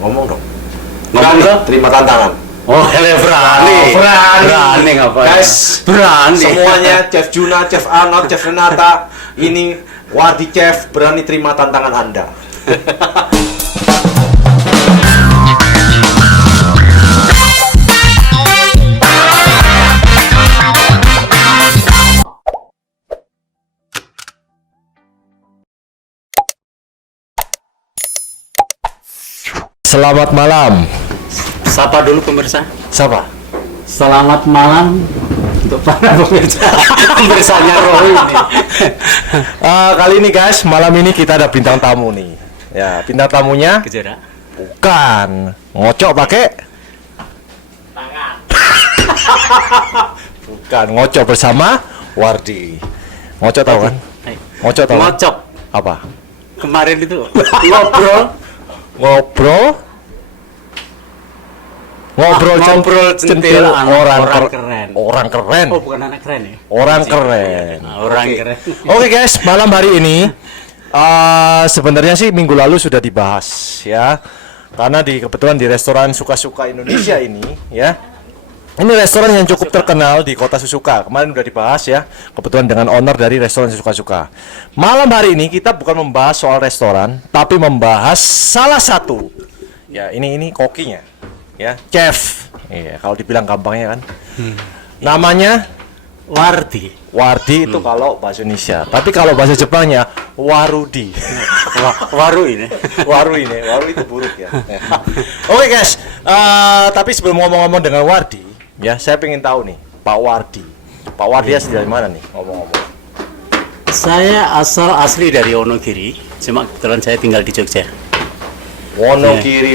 Ngomong dong. Berani terima tantangan. Oh, berani ngapain? Guys, berani. Semuanya Chef Juna, Chef Arnold, Chef Renata, ini Wardi Chef berani terima tantangan Anda. Selamat malam. Sapa dulu pemirsa. Siapa? Selamat malam untuk para pemirsa. Pemirsanya Roy ini. Kali ini guys, malam ini kita ada bintang tamu nih. Ya, bintang tamunya Kejora. bukan ngocok pakai Tangan. bukan ngocok bersama Wardi. Ngocok tahu kan? Ngocok tahu? Ngocok. Apa? Kemarin itu ngobrol ngobrol centil orang keren. Orang keren. Oh, bukan anak keren ya? Orang keren. Orang keren. Oke guys, malam hari ini sebenarnya sih minggu lalu sudah dibahas ya. Karena kebetulan di restoran Suka-Suka Indonesia ini ya. Ini restoran yang cukup terkenal di Kota Susuka. Kemarin udah dibahas ya. Kebetulan dengan owner dari restoran Suka-Suka. Malam hari ini kita bukan membahas soal restoran, tapi membahas salah satu. Ya, ini kokinya. Ya, chef. Iya, kalau dibilang gampangnya kan. Namanya Wardi. Wardi itu kalau bahasa Indonesia. Tapi kalau bahasa Jepangnya Warudi. Waru ini. Waru itu buruk ya. Oke guys, tapi sebelum ngomong-ngomong dengan Wardi, ya saya pengen tahu nih, Pak Wardi. Pak Wardi asli dari mana nih? Ngomong-ngomong. Saya asli dari Wonogiri, cuma kebetulan saya tinggal di Jogja. Wonogiri,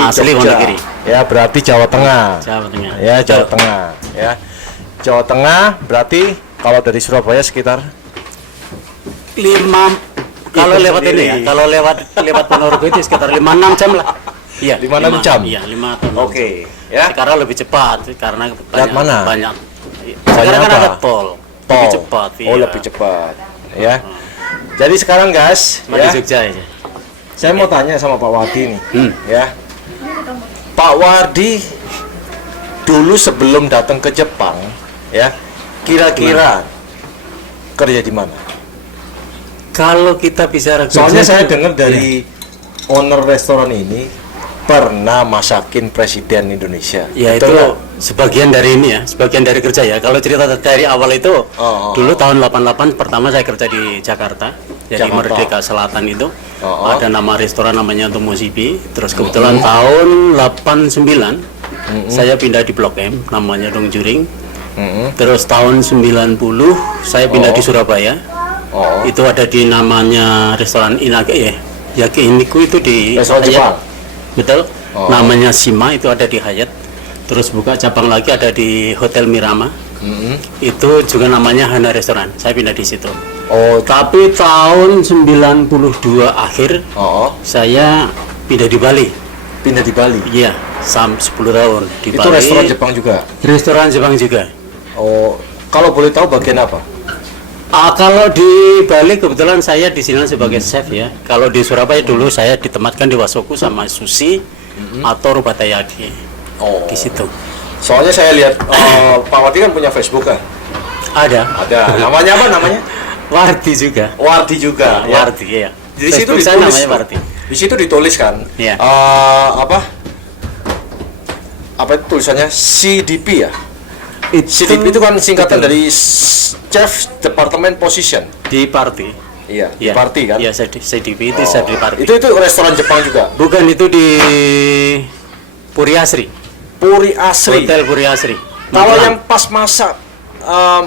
asli Jogja. Wonogiri. Ya berarti Jawa Tengah. Jawa Tengah. Ya Jawa Tengah. Ya Jawa Tengah berarti kalau dari Surabaya sekitar 5 kalau lewat ini ya, kalau lewat Ponorogo itu sekitar 5-6 jam lah. Iya, 5-6 jam. Iya, 5 atau 6 Oke, jam. ya. Sekarang lebih cepat karena banyak. Banyak Sekarang kan apa? ada tol. Lebih cepat. Oh, lebih cepat. Ya. Jadi sekarang guys, Cuma ya, di Jogja aja. saya mau tanya sama Pak Wardi nih, ya. Pak Wardi dulu sebelum datang ke Jepang, ya, kira-kira kerja di mana? Kalau kita bicara Soalnya kerja saya itu- dengar dari owner restoran ini pernah masakin presiden Indonesia. Ya Betul itu nggak? sebagian dari ini ya, sebagian dari kerja ya. Kalau cerita dari awal itu, dulu tahun 88 pertama saya kerja di Jakarta, jadi Jakarta. Merdeka Selatan itu. Oh. Ada nama restoran namanya Tomozibi. Terus kebetulan tahun 89 saya pindah di Blok M, namanya Dong Juring. Terus tahun 90 saya pindah di Surabaya. Itu ada di namanya restoran Inage ya. Yakiniku itu di Restoran Hyatt. Jepang. Betul. Namanya Shima itu ada di Hyatt. Terus buka cabang lagi ada di Hotel Mirama. Itu juga namanya Hana Restoran. Saya pindah di situ. Oh, Tapi tahun 92 akhir saya pindah di Bali. pindah di Bali. Iya, 10 tahun di Itu Bali. restoran Jepang juga. Restoran Jepang juga. Oh, kalau boleh tahu bagian apa? Kalau di Bali kebetulan saya di sini sebagai chef ya. Kalau di Surabaya dulu saya ditempatkan di Wasoku sama Sushi atau Rubatayaki. Oh, Di situ. soalnya saya lihat Pak Wardi kan punya Facebook kan? Ada Ada. Namanya apa namanya? Wardi juga. Wardi juga. Ya. Wardi ya. Di situ Facebook saya ditulis. namanya Wardi. Di situ ditulis kan? Iya. Apa? Apa itu tulisannya? CDP ya? CDP itu kan singkatan betul. dari Chef Department Position. Di Party. Iya, di Ya. Party kan? Iya, CDP itu saya di Party. Itu restoran Jepang juga. Bukan, itu di Puri Asri. Puri Asri. Hotel Puri Asri. Kalau Magelang. yang pas masak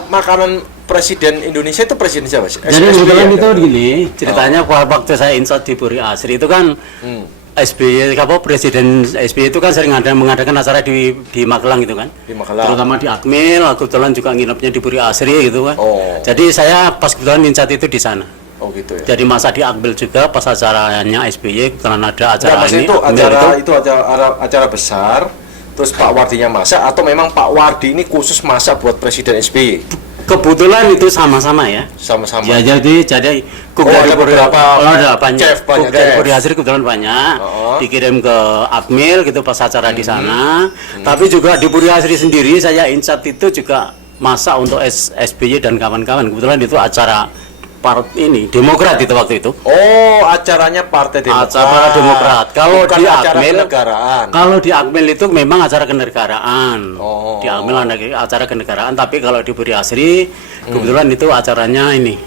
makanan presiden Indonesia itu presiden siapa sih? Jadi SBY kebetulan ada? itu gini, ceritanya waktu saya insert di Puri Asri itu kan SBY, Presiden SBY itu kan sering mengadakan acara di Magelang gitu kan. Di Magelang. Terutama di Akmil, kebetulan juga nginepnya di Puri Asri gitu kan. Oh. Jadi saya pas kebetulan insert itu di sana. Oh gitu ya. Jadi masa di Akmil juga pas acaranya SBY, karena ada acara Nah, ini. itu Akmil acara besar. Terus Pak Wardinya masak atau memang Pak Wardi ini khusus masak buat Presiden SBY? kebetulan itu sama-sama ya. Sama-sama. Ya jadi cook Oh, dari ada beberapa ada banyak. chef, banyak Cook dari chef. Puri Asri kebetulan banyak. Oh. Dikirim ke Akmil gitu pas acara di sana. Tapi juga di Puri Asri sendiri saya insat itu juga masak untuk SBY dan kawan-kawan. Kebetulan itu acara ini Demokrat itu waktu itu. Oh, acaranya Partai Demokrat. Acara Demokrat. Kalau bukan di acara Akmil, kenegaraan. kalau di Akmil itu memang acara kenegaraan. Oh. Di Akmil ada acara kenegaraan, tapi kalau di Puri Asri kebetulan itu acaranya ini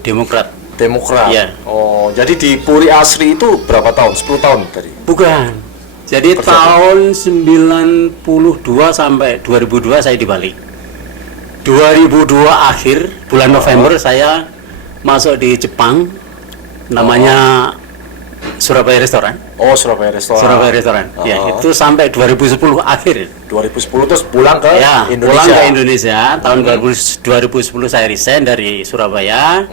Demokrat. Demokrat. Iya. Oh, jadi di Puri Asri itu berapa tahun? 10 tahun tadi. Bukan. Jadi Kerja. tahun 92 sampai 2002 saya di Bali. 2002 akhir bulan November saya masuk di Jepang, namanya Surabaya Restoran. Oh, Surabaya Restoran. Surabaya Restoran. Ya, itu sampai 2010 akhir. 2010 terus pulang ke Ya, Indonesia. pulang ke Indonesia. Tahun 2010 saya resign dari Surabaya.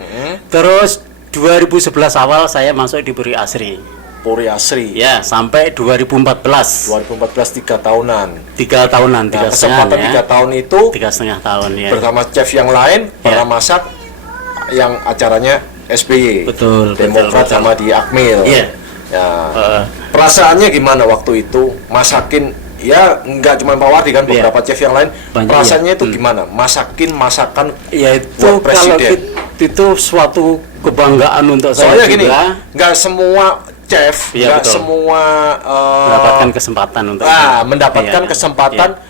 Terus 2011 awal saya masuk di Puri Asri. Puri Asri. Ya, sampai 2014. 2014 3 tahunan. 3 tahunan, Nah, 3,5 kesempatan ya. 3 tahun itu 3,5 tahun ya. bersama chef yang lain pernah masak yang acaranya SBY. Betul, Demokrat betul. sama di Akmil. Iya. Ya. Perasaannya gimana waktu itu masakin ya nggak cuma Pak Wardi kan Iya. beberapa chef yang lain. Banyak, Perasaannya iya. itu gimana? Masakin masakan Ya itu buat kalau presiden. itu suatu kebanggaan untuk saya Soalnya gini, juga nggak semua chef, Iya, nggak betul. semua mendapatkan kesempatan untuk mendapatkan Iya, kesempatan iya.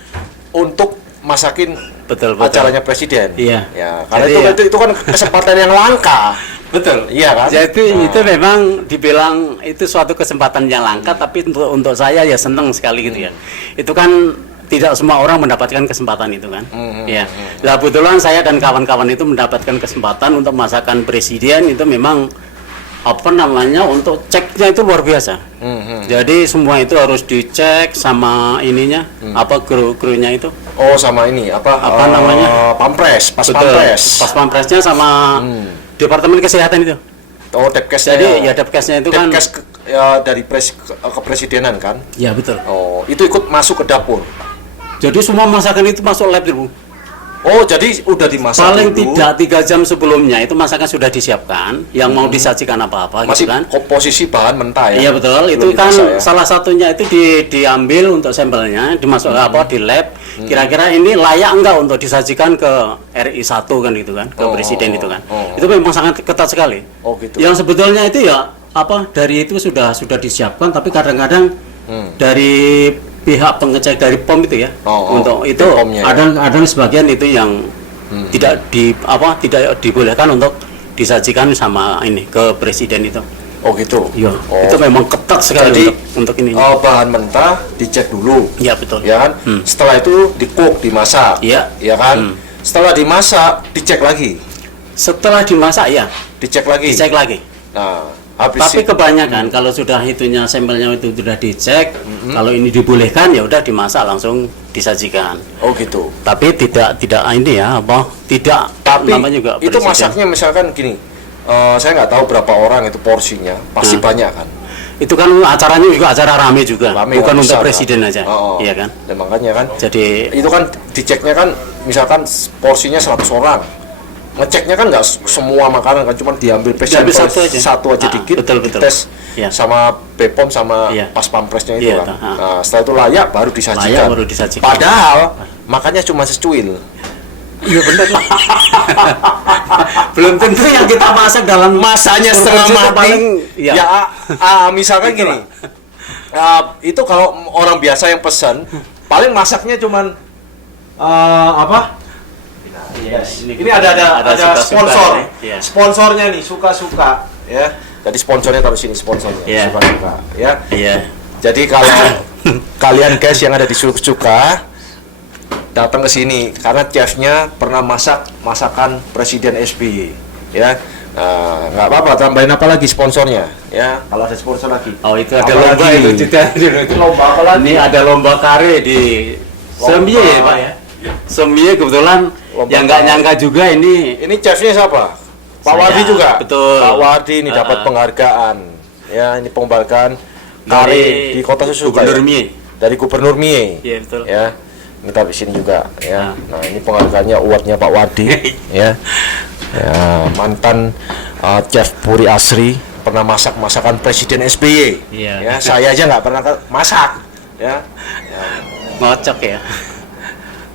untuk masakin Betul. acaranya presiden. Iya. Ya, karena Jadi itu kan kesempatan yang langka. Betul. Iya kan? Jadi itu memang dibilang itu suatu kesempatan yang langka, tapi untuk saya ya senang sekali gitu ya. Itu kan tidak semua orang mendapatkan kesempatan itu kan. Ya. Lah kebetulan saya dan kawan-kawan itu mendapatkan kesempatan untuk masakan presiden itu memang apa namanya untuk ceknya itu luar biasa. Jadi semua itu harus dicek sama ininya apa kru-krunya itu. Oh, sama ini apa namanya? Pampres, pas Betul. pampres. Pas pampresnya sama Departemen Kesehatan itu. Oh, Depkesnya. Jadi ya Depkesnya itu kan Depkes ya, dari kepresidenan kan. ya betul. Oh, itu ikut masuk ke dapur. Jadi semua masakan itu masuk lab dulu. Oh, jadi udah dimasak Paling dulu. tidak 3 jam sebelumnya itu masakan sudah disiapkan. Yang mau disajikan apa-apa Masih gitu kan. komposisi bahan mentah ya. Iya betul. Belum Itu kan dimasak ya? salah satunya itu diambil untuk sampelnya, dimasuk apa di lab. Kira-kira ini layak enggak untuk disajikan ke RI 1 kan gitu kan, ke presiden itu kan. Itu memang sangat ketat sekali. Oh, gitu. Yang sebetulnya itu ya apa dari itu sudah disiapkan, tapi kadang-kadang dari pihak pengecek dari POM itu ya untuk itu POM-nya ya. ada sebagian itu yang tidak tidak dibolehkan untuk disajikan sama ini ke presiden itu. Oh, gitu. Iya, Oh. itu memang ketat sekali Jadi, untuk ini. bahan mentah dicek dulu. Iya betul. Ya kan? Setelah itu di-cook, dimasak. Iya. Ya kan? Setelah dimasak, dicek lagi. Setelah dimasak ya, Dicek lagi. dicek lagi. Nah, habis Tapi itu kebanyakan kalau sudah itunya sampelnya itu sudah dicek, kalau ini dibolehkan ya udah dimasak langsung disajikan. oh gitu. Tapi tidak ini ya apa? Tidak Tapi namanya juga itu presiden. masaknya misalkan gini. Saya nggak tahu berapa orang itu porsinya, pasti banyak kan. Itu kan acaranya juga acara rame juga, Rame bukan kan, untuk besar presiden kan? aja. Oh. Iya kan? Dan makanya kan Jadi itu kan diceknya kan misalkan porsinya 100 orang. Ngeceknya kan nggak semua makanan kan, cuma diambil Diambil sampel satu aja. dikit, betul. dites Iya. sama BPOM sama Iya. pas pampresnya itu Iya, kan. itu, Nah, setelah itu layak baru disajikan. Layak baru disajikan. Padahal makannya cuma secuil. iya benar. Belum tentu yang kita masak dalam Masanya setengah proporsi itu mati. paling Ya, misalkan gini. Itu kalau orang biasa yang pesan, paling masaknya cuman apa? Yes. Ini ada suka-suka sponsor. nih. Iya. Sponsornya nih suka-suka ya. Jadi sponsornya taruh sini sponsornya. Iya. Suka-suka ya. Iya. Jadi kalau kalian guys yang ada di suka datang ke sini karena chefnya pernah masak masakan Presiden SBY ya. Nggak apa-apa, tambahin apa lagi sponsornya ya. Kalau ada sponsor lagi. Oh itu ada Apa lomba lagi? itu itu Lomba apa lagi? Ini ada lomba kare di Semie ya Pak ya. Semie kebetulan Lomba yang nggak kare. nyangka juga ini Ini chefnya siapa? Pak Saya. Wardi juga. Betul. Pak Wardi ini dapat penghargaan. Ya, ini penghargaan kare di Kota Susu. Gubernur ya? Mie. Dari Gubernur Mie. Iya betul. Ya. minta di sini juga ya. Nah, ini penghargaannya awardnya Pak Wadi ya. Ya, mantan chef Puri Asri, pernah masak masakan Presiden SBY. Iya. Ya, saya aja nggak pernah masak ya. Ngocok ya.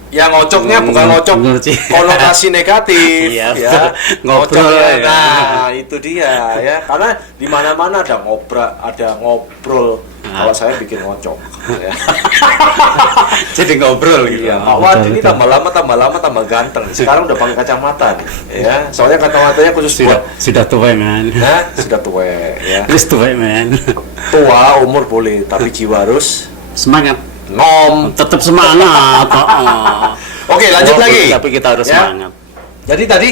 Ya ngocoknya bukan ngocok Ngerti. konotasi negatif Iya, ya. betul. Ngobrol Ngocoknya, ya. nah itu dia ya, karena di mana-mana ada ngobrol. Kalau saya bikin ngocok ya. Jadi ngobrol gitu. Iya, Pak Wadi ini tambah lama tambah ganteng. Sekarang udah pakai kacamata nih, ya. Soalnya kacamatanya khusus Sudah tua man. nah, sudah tua ya. Terus tua man. Tua umur boleh, tapi jiwa harus Semangat. nom. Tetap semangat. Oke, lanjut lagi. Tapi kita harus Ya. semangat. Jadi tadi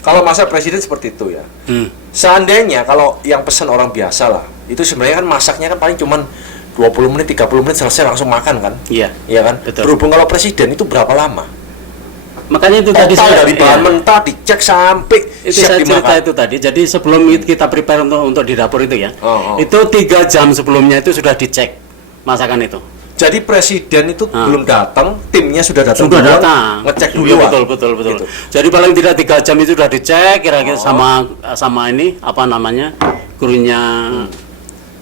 kalau masa presiden seperti itu ya. Seandainya kalau yang pesan orang biasa lah, itu sebenarnya kan masaknya kan paling cuman 20 menit, 30 menit selesai langsung makan kan? Iya. Iya kan? Betul. Berhubung kalau presiden itu berapa lama? Makanya itu tadi Total saya dari bahan mentah dicek sampai itu siap saya cerita dimakan. itu tadi. Jadi sebelum kita prepare untuk di dapur itu ya, Oh. itu 3 jam sebelumnya itu sudah dicek masakan itu. Jadi presiden itu belum datang, timnya sudah datang. Sudah duluan, datang. ngecek Iya, dulu. betul. Gitu. Jadi paling tidak 3 jam itu sudah dicek kira-kira sama ini apa namanya krunya.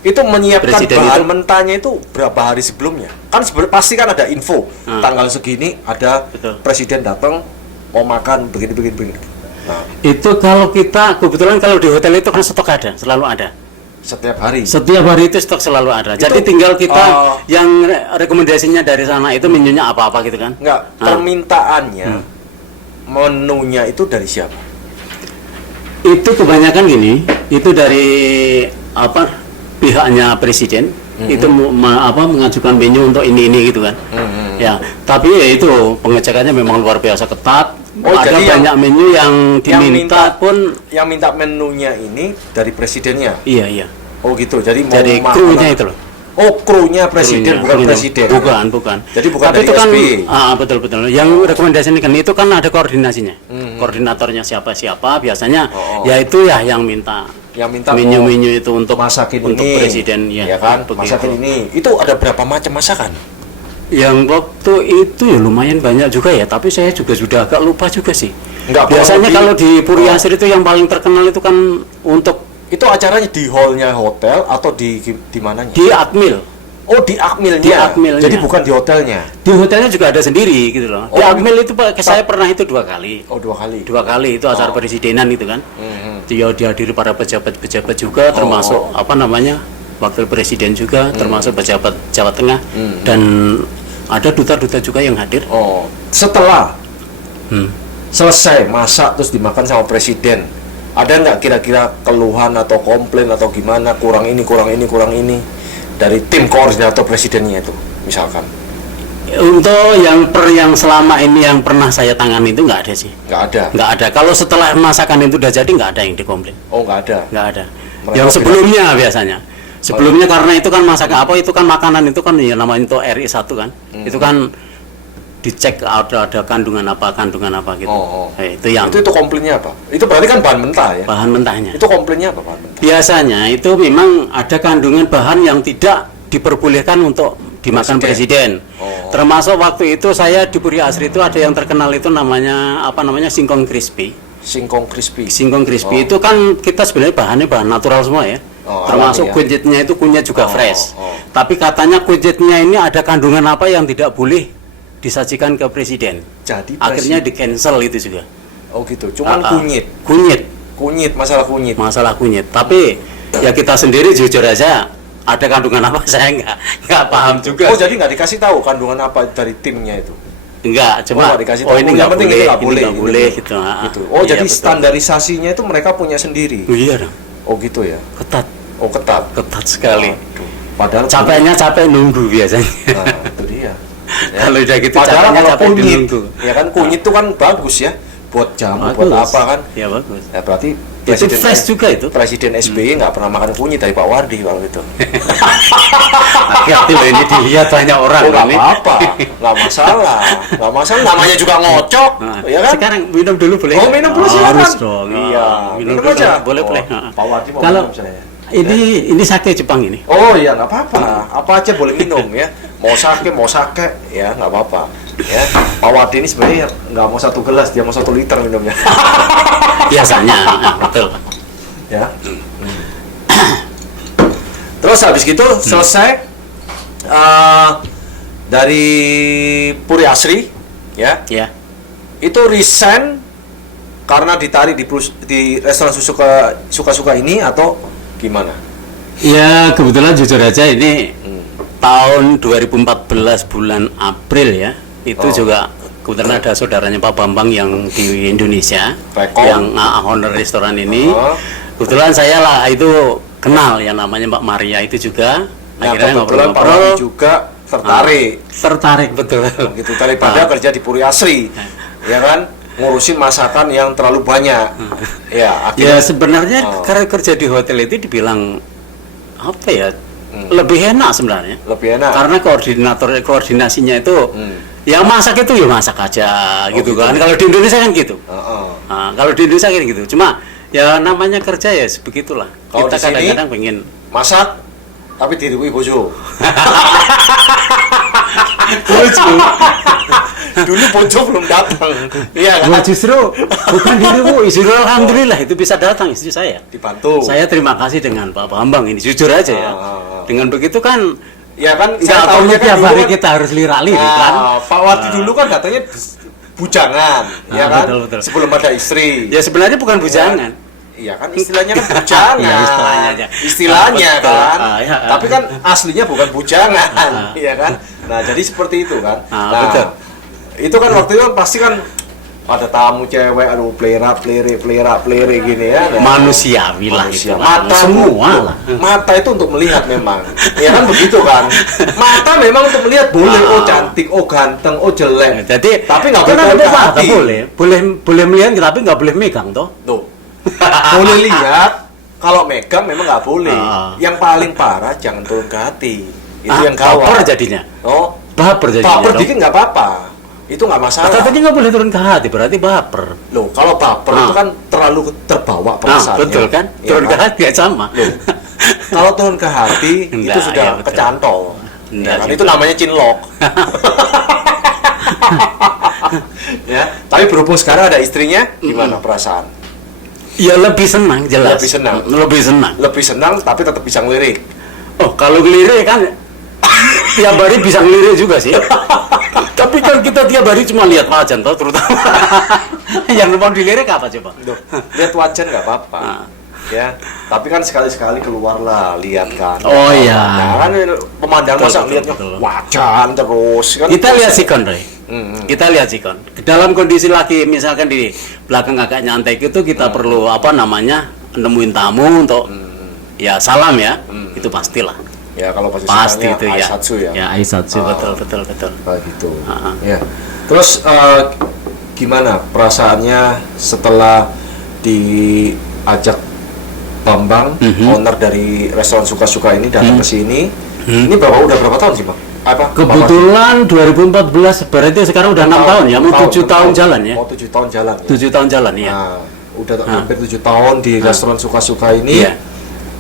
Itu menyiapkan Presiden bahan itu. mentahnya itu berapa hari sebelumnya? Kan pasti kan ada info tanggal segini ada Betul. presiden datang mau makan begini. Nah, Itu kalau kita kebetulan kalau di hotel itu kan stok ada, selalu ada. setiap hari. Setiap hari itu stok selalu ada. Jadi tinggal kita yang rekomendasinya dari sana itu menunya apa-apa gitu kan. Enggak, permintaannya menunya itu dari siapa? Itu kebanyakan gini, itu dari pihaknya presiden itu mengajukan menu untuk ini gitu kan. Ya, tapi ya itu pengecekannya memang luar biasa ketat. Ada jadi banyak menu yang diminta pun yang minta menunya ini dari presidennya. iya. Oh gitu. Jadi mau Dari makanan- krunya itu loh. Oh, krunya presiden bukan Krunya. presiden. Bukan. Jadi bukan Tapi dari itu kan SBY. betul. Yang rekomendasi ini kan itu kan ada koordinasinya. Koordinatornya siapa biasanya yaitu ya yang minta menu-menu itu untuk masakin untuk ini, presiden ya kan? begitu. Masakin ini. Itu ada berapa macam masakan? Yang waktu itu ya lumayan banyak juga ya, tapi saya juga sudah agak lupa juga sih. Enggak, Biasanya kalau di Puri Oh. Asri itu yang paling terkenal itu kan untuk Itu acaranya di hallnya hotel atau di mananya? di Akmil. Oh, di Akmilnya. Di Akmilnya. Jadi bukan di hotelnya. Di hotelnya juga ada sendiri gitu loh. Di Oh, Akmil itu Pak, saya pernah itu 2 kali. Oh, 2 kali. 2 kali itu acara presidenan itu kan. Dia dihadiri para pejabat-pejabat juga termasuk wakil presiden juga, termasuk pejabat Jawa Tengah dan ada duta-duta juga yang hadir. Oh, setelah selesai masak terus dimakan sama presiden, ada nggak kira-kira keluhan atau komplain atau gimana kurang ini dari tim koordinator presidennya itu misalkan? Untuk yang selama ini yang pernah saya tangani itu nggak ada sih. Nggak ada. Kalau setelah masakan itu udah jadi nggak ada yang dikomplain. Oh, nggak ada. Nggak ada. Mereka Yang sebelumnya biasanya. Sebelumnya karena itu kan masakan itu kan makanan itu kan ya namanya itu RI1 kan. Itu kan dicek ada kandungan apa gitu. Itu yang Itu komplainnya apa? Itu berarti kan bahan mentah ya? bahan mentahnya. Itu komplainnya apa bahan mentah? Biasanya itu memang ada kandungan bahan yang tidak diperbolehkan untuk dimakan presiden. Termasuk waktu itu saya di Puri Asri itu ada yang terkenal itu namanya singkong crispy. Singkong crispy. Singkong crispy itu kan kita sebenarnya bahannya bahan natural semua ya. Termasuk alami ya. kunyitnya itu kunyit juga fresh. Tapi katanya kunyitnya ini ada kandungan apa yang tidak boleh disajikan ke presiden. Jadi Akhirnya di cancel itu juga. Oh gitu. Cuman kunyit. Masalah kunyit. Masalah kunyit. Tapi ya kita sendiri jujur aja ada kandungan apa saya nggak paham juga. Oh, jadi nggak dikasih tahu kandungan apa dari timnya itu? Enggak, cuma nggak dikasih oh tahu. ini Yang nggak penting boleh, ini nggak boleh, nggak boleh gitu. gitu. Gitu. Oh, Iya, jadi betul. standarisasinya itu mereka punya sendiri. Oh, iya dong, Oh gitu ya. ketat Ketat sekali. Aduh. Padahal Capek nunggu biasanya. Nah, itu dia. Ya. Kalau udah gitu Padahal capeknya kalau capek kunyit, nunggu. ya kan kunyit itu kan bagus ya, buat jamu, buat apa kan? Ya bagus. Ya berarti Itu fresh juga itu. Presiden SBY nggak pernah makan kunyit dari Pak Wardi kalau itu. Hati-hati loh ini dilihat banyak orang Oh, nggak ini. apa-apa, nggak masalah, namanya juga ngocok, Nah, ya kan? Sekarang minum dulu boleh? Oh, nggak? minum dulu silakan. Harus dong. Iya, minum minum dulu. aja. Boleh. Oh, Pak Wardi mau Kalau minum saya. ini sake Jepang ini. Oh iya, nggak apa-apa. Apa aja boleh minum ya. Mau sake, ya nggak apa-apa. Ya, Pak Wadi ini sebenarnya nggak mau 1 gelas, dia mau 1 liter minumnya. Biasanya, betul. Ya. Terus habis gitu selesai dari Puri Asri, ya. Ya. Itu resign karena ditarik di restoran suka-suka ini atau gimana? Ya kebetulan jujur aja ini tahun 2014 bulan April ya. Itu juga kebetulan ada saudaranya Pak Bambang yang di Indonesia Rekom. yang owner restoran ini. Kebetulan saya lah itu kenal yang namanya Mbak Maria itu juga. Nah, Akhirnya kebetulan Pak Wadi ngobrol-ngobrol. juga tertarik Betul. gitu daripada kerja di Puri Asri, ya kan, ngurusin masakan yang terlalu banyak. Ya, Ya akhirnya sebenarnya karena kerja di hotel itu dibilang apa ya, lebih enak sebenarnya. lebih enak. Karena koordinasinya itu yang masak itu ya masak aja gitu gitu. kan. Kalau di Indonesia kan gitu. Heeh. Nah, kalau di Indonesia kan gitu. Cuma ya namanya kerja ya begitulah. Kalau Kita di sini, kadang-kadang pengen masak tapi diriwi bojo. lucu. Dulu bojo belum datang. Iya Wah, kan? justru bukan dirimu, justru alhamdulillah itu bisa datang istri saya. Dibantu. Saya terima kasih dengan Pak Bambang ini jujur aja ya. Dengan begitu kan Ya kan, nggak saya tahunya tahunya kan tiap dulu hari kan, kita harus lirali kan. Pak Wadi dulu kan datangnya bujangan, ya kan? betul. Sebelum ada istri. Ya sebenarnya bukan bujangan. Iya kan, istilahnya kan bujangan. Iya, istilahnya aja. Istilahnya Betul. kan. Ya. Tapi kan aslinya bukan bujangan, iya kan? Nah, jadi seperti itu kan. Nah, betul. itu kan waktu itu kan pasti kan ada tamu cewek, aduh pelera gini ya. Nah, Manusiawi lah itu. manusia. Mata semua itu, lah. mata itu untuk melihat memang, ya kan begitu kan. Mata memang untuk melihat boleh, oh cantik, oh ganteng, oh jelek. Jadi tapi nggak kan boleh ada ke pepatah, hati. boleh melihat tapi nggak boleh megang toh. Tuh, boleh lihat, kalau megang memang nggak boleh. Yang paling parah jangan turun ke hati. Itu yang baper gawat. jadinya. Oh, Baper jadinya. baper dong. dikit nggak apa-apa. Itu nggak masalah. Katanya nggak boleh turun ke hati, berarti baper. Loh, kalau baper itu kan terlalu terbawa perasaannya. Betul kan? Ya Turun ke kan? hati ya sama. Loh, kalau turun ke hati itu Enggak, sudah ya, betul. kecantol. Enggak Ya kan? juga. Itu namanya cinlok. Ya, tapi berhubung sekarang ada istrinya, gimana perasaan? Ya lebih senang jelas. Lebih senang. Lebih senang. Lebih senang tapi tetap bisa ngelirik. Oh, kalau ngelirik kan tiap hari bisa ngelirik juga sih. Tapi kan kita tiap hari cuma lihat wajan toh terutama. Yang mau dilirik apa coba? Loh, lihat wajan nggak apa-apa. Ya, tapi kan sekali-sekali keluarlah lihat kan. Oh iya. Nah, kan pemandangan Betul, masa betul, lihatnya betul. wajan terus kan. Kita lihat sikon, Ray. Hmm. Kita lihat sikon. Dalam kondisi lagi misalkan di belakang agak nyantai itu kita perlu apa namanya nemuin tamu untuk ya salam ya. Itu pastilah. Ya kalau Pasti posisinya itu ya. aisatsu ya. Ya aisatsu Ah. betul. Kayak gitu. Ah. Ya. Terus gimana perasaannya setelah diajak Bambang, owner dari restoran suka-suka ini datang ke sini? Ini udah berapa tahun sih, Bang? Apa? Kebetulan 2014 berarti sekarang udah 6 tahun ya, mau 7 tahun jalan ya. Mau 7 tahun jalan ya. 7 tahun jalan ya. Nah, udah hampir 7 tahun di restoran suka-suka ini. Iya.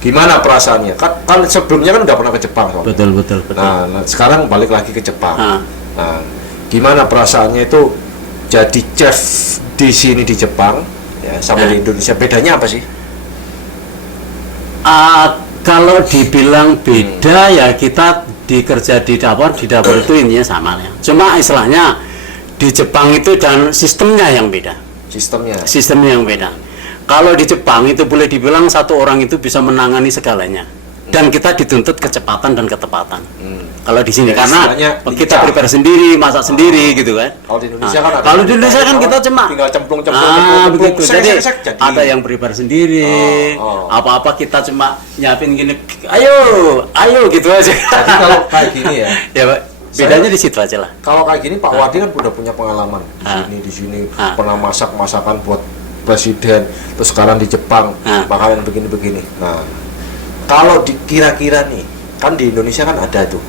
Gimana perasaannya? Kan sebelumnya kan udah pernah ke Jepang, soalnya. Betul. Nah, sekarang balik lagi ke Jepang. Ah. Nah, gimana perasaannya itu jadi chef di sini di Jepang ya sama di Indonesia? Bedanya apa sih? Kalau dibilang beda ya kita dikerja di dapur itu intinya sama ya. Cuma istilahnya di Jepang itu dan sistemnya yang beda. Sistemnya yang beda. Kalau di Jepang itu boleh dibilang satu orang itu bisa menangani segalanya. Dan kita dituntut kecepatan dan ketepatan. Kalau di sini Ya, karena istilahnya kita lincah. prepare sendiri, masak sendiri gitu kan. Kalau di Indonesia kan ada. Kalau di Indonesia kan kita cuma tinggal cemplung-cemplung, begitu. Jadi jadi. ada yang prepare sendiri. Oh. Apa-apa kita cuma nyiapin gini. Ayo gitu aja. Jadi kalau kayak gini ya. Ya, Pak. Bedanya di situ aja lah. Kalau kayak gini Pak Wadi kan udah punya pengalaman di sini pernah masak masakan buat presiden, terus sekarang di Jepang makanan begini-begini. Nah, kalau kira-kira nih, kan di Indonesia kan ada tuh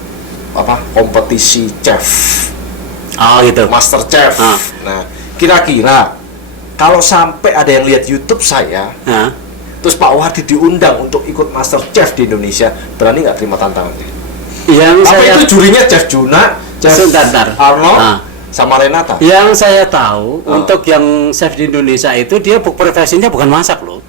apa kompetisi chef, gitu. master chef. Nah, kira-kira kalau sampai ada yang lihat YouTube saya, terus Pak Wardi diundang untuk ikut Master Chef di Indonesia, berani nggak terima tantangan? Yang Apa saya itu jurinya Chef Juna, Chef Sebentar. Arnold, Nah. sama Renata? Yang saya tahu untuk yang chef di Indonesia itu dia profesinya bukan masak loh.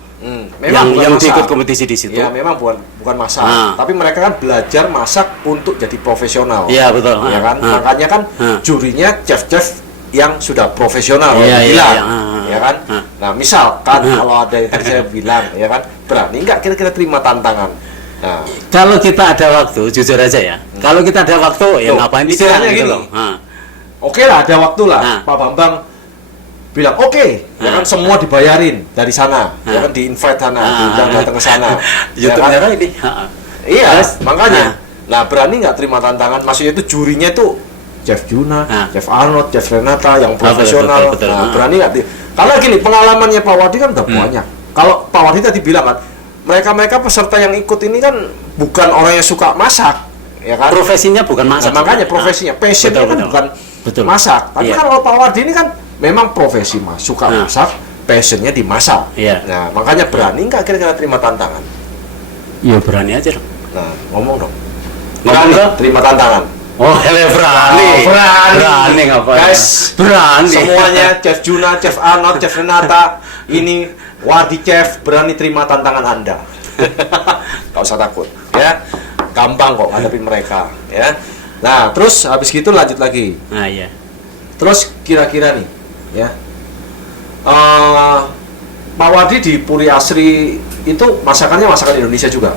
Memang bukan yang masak. ikut kompetisi di situ. Ya memang bukan masak, Ah. tapi mereka kan belajar masak untuk jadi profesional. Iya betul. Ya kan, makanya kan jurinya chef-chef yang sudah profesional, Iya, iya, bilang, iya. ya kan. Nah misalkan kalau ada yang tadi saya bilang, ya kan, berani nggak kira-kira terima tantangan? Nah, Kalau kita ada waktu, jujur aja ya. Kalau kita ada waktu, ya Loh, ngapain istilahnya gitu gini. loh. oke lah, ada waktu lah. Nah. Pak Bambang bilang oke, ya kan semua dibayarin dari sana, ya kan di invite sana, diundang datang ke sana. Ya YouTube kan? merah ini. Iya, Terus, makanya. Nah, berani nggak terima tantangan? Maksudnya itu jurinya tuh Chef Juna, Chef Arnold, Chef Renata yang profesional. betul. Nah, berani nggak? Karena gini, pengalamannya Pak Wardi kan udah banyak. Kalau Pak Wardi tadi bilang kan, mereka peserta yang ikut ini kan bukan orang yang suka masak, ya kan? Profesinya bukan masak. Nah, makanya profesinya, passionnya kan bukan masak. Tapi Iya. kan kalau Pak Wardi ini kan memang profesi suka masak, passionnya di masak. Iya. Nah, makanya berani nggak kira-kira terima tantangan? Ya berani aja dong. Nah, ngomong dong. Ngomong dong. Terima tantangan. Oh, berani. Oh, berani. Berani ngapain? Guys, berani. Semuanya Chef Juna, Chef Arnold, Chef Renata, ini Wardi Chef berani terima tantangan Anda. Gak usah takut, ya. Gampang kok hadapin mereka, ya. Nah, terus habis gitu lanjut lagi. Nah, iya. Terus kira-kira nih, ya. Pak Wardi di Puri Asri itu masakannya masakan Indonesia juga?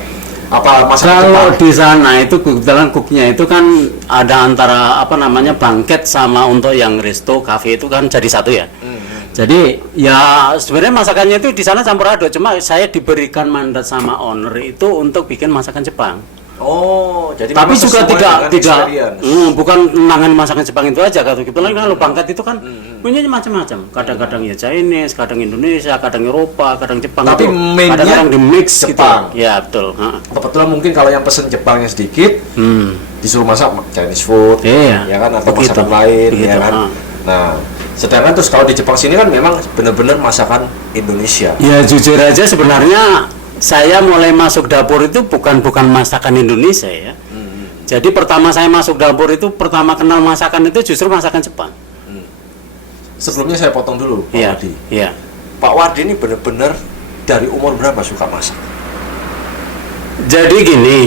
Apa masakan Kalau Jepang? di sana itu kebetulan cooknya itu kan ada antara apa namanya bangket sama untuk yang resto, cafe itu kan jadi satu ya. Jadi ya sebenarnya masakannya itu di sana campur aduk, cuma saya diberikan mandat sama owner itu untuk bikin masakan Jepang. Oh, jadi Tapi memang juga sesuai tidak dengan experience. bukan menangani masakan Jepang itu aja. Kebetulan kalau bangket itu kan punya macam-macam. Kadang-kadang ya Chinese, kadang Indonesia, kadang Eropa, kadang Jepang. Tapi itu mainnya kadang-kadang di mix Jepang. gitu. Ya betul. Kebetulan mungkin kalau yang pesen Jepangnya sedikit, disuruh masak Chinese food, Iya. ya kan, atau Begitu. masakan lain, Begitu, ya kan. Nah, sedangkan terus kalau di Jepang sini kan memang benar-benar masakan Indonesia. Ya jujur aja sebenarnya saya mulai masuk dapur itu bukan masakan Indonesia ya. Jadi pertama saya masuk dapur itu pertama kenal masakan itu justru masakan Jepang. Sebelumnya saya potong dulu, Pak Iya. Wardi. Iya. Pak Wardi ini benar-benar dari umur berapa suka masak? Jadi gini,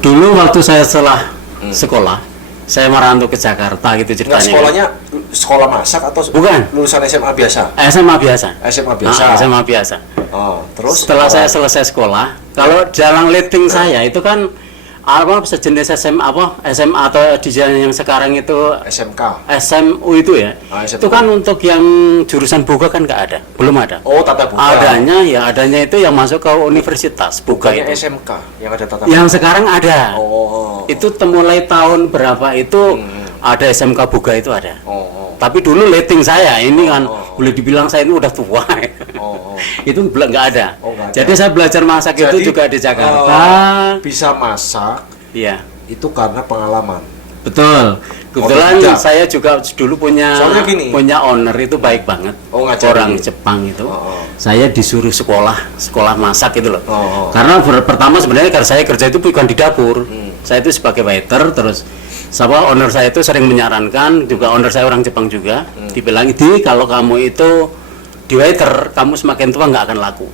dulu waktu saya setelah sekolah, saya merantau ke Jakarta gitu ceritanya. Enggak, sekolahnya sekolah masak atau Bukan. lulusan SMA biasa? SMA biasa. SMA biasa. SMA biasa. Oh, terus Setelah saya selesai sekolah, kalau jalan leting saya itu kan apa sejenis SMA atau di jalan yang sekarang itu SMK. SMU itu ya. SMU. Itu kan untuk yang jurusan buka kan nggak ada, belum ada. Oh, tata buka. Adanya itu yang masuk ke universitas buka Bukannya itu. SMK yang ada tata Yang sekarang ada. Oh. Itu mulai tahun berapa itu ada SMK buka itu ada. Oh. Tapi dulu letting saya ini kan boleh dibilang saya ini udah tua. Oh. Itu nggak ada. Oh, nggak ada. Jadi saya belajar masak Jadi, itu juga di Jakarta. Bisa masak Iya, itu karena pengalaman. betul. Kebetulan Otodidak. saya juga dulu Soalnya gini. punya owner itu baik banget. Oh, ngajarin. Orang Jepang itu. Oh. Saya disuruh sekolah masak gitu loh. Oh. Karena pertama sebenarnya karena saya kerja itu bukan di dapur. Saya itu sebagai waiter terus owner saya itu sering menyarankan, juga owner saya orang Jepang juga, dibilang, "Di kalau kamu itu di waiter, kamu semakin tua nggak akan laku.